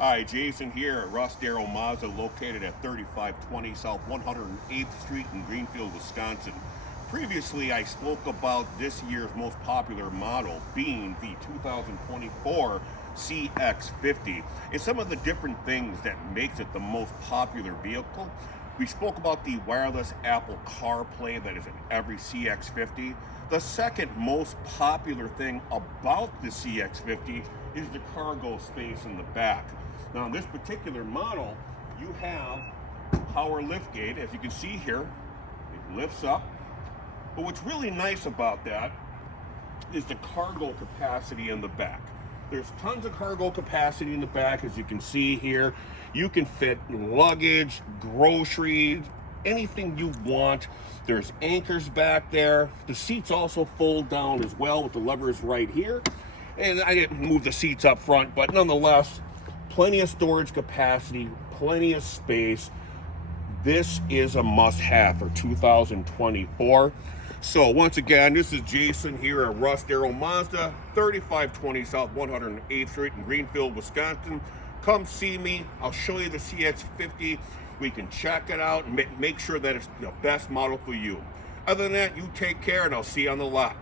Hi, Jason here at Russ Darrow Mazda, located at 3520 South 108th Street in Greenfield, Wisconsin. Previously, I spoke about this year's most popular model being the 2024 CX-50 and some of the different things that makes it the most popular vehicle. We spoke about the wireless Apple CarPlay that is in every CX-50. The second most popular thing about the CX-50 is the cargo space in the back. Now, in this particular model, you have power lift gate. As you can see here, it lifts up. But what's really nice about that is the cargo capacity in the back. There's tons of cargo capacity in the back, as you can see here. You can fit luggage, groceries, anything you want. There's anchors back there. The seats also fold down as well with the levers right here. And I didn't move the seats up front, but nonetheless, plenty of storage capacity, plenty of space. This is a must-have for 2024. So once again, this is Jason here at Russ Darrow Mazda, 3520 South 108th Street in Greenfield, Wisconsin. Come see me. I'll show you the CX-50. We can check it out and make sure that it's the best model for you. Other than that, you take care, and I'll see you on the lot.